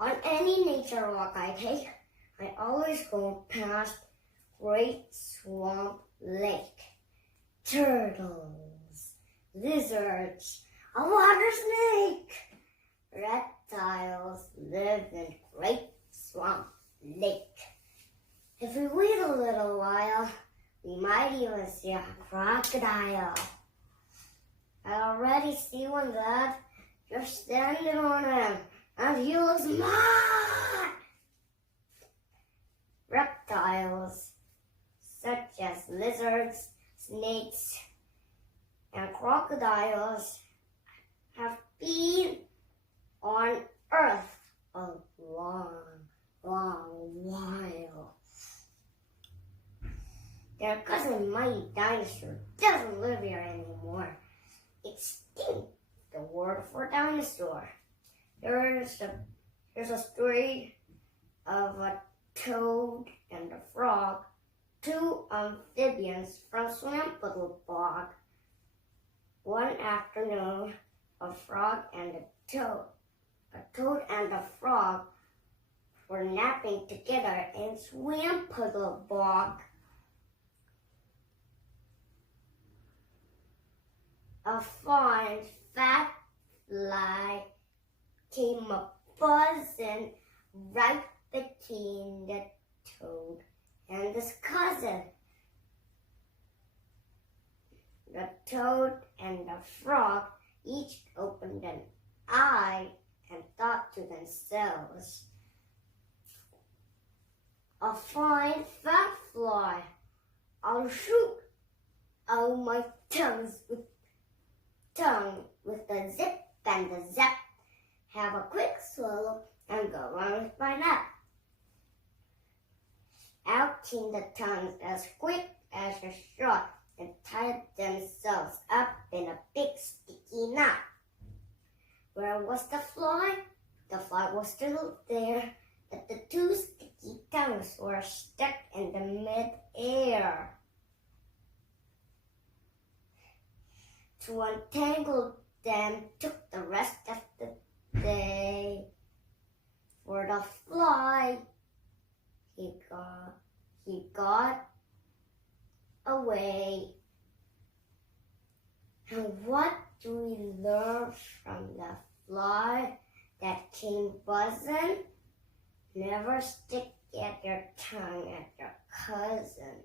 On any nature walk I take, I always go past Great Swamp Lake. Turtles, lizards, a water snake. Reptiles live in Great Swamp Lake. If we wait a little while, we might even see a crocodile. I already see one, Dad. You're standing on him, and he looks mad. Reptiles, such as lizards, snakes, and crocodiles, have been on Earth a long while. Their cousin mighty dinosaur doesn't live here anymore. Extinct, the word for dinosaur. There's a story of a toad and a frog, two amphibians from Swampable Bog. One afternoon, a frog and a toad and a frog were napping together in Swampable Bog. A fine, fat fly came a-buzzing right between the toad and his cousin. The toad and the frog each opened an eye and thought to themselves, "A fine, fat fly! I'll shoot out my tongue with the zip and the zap, have a quick swallow, and go on with my nap." Out came the tongues as quick as a shot and tied themselves up in a big sticky knot. Where was the fly? The fly was still there, but the two sticky tongues were stuck in the mid-air. To untangle them took the rest of the day. For the fly, he got away. And what do we learn from the fly that came buzzing? Never stick at your tongue at your cousin.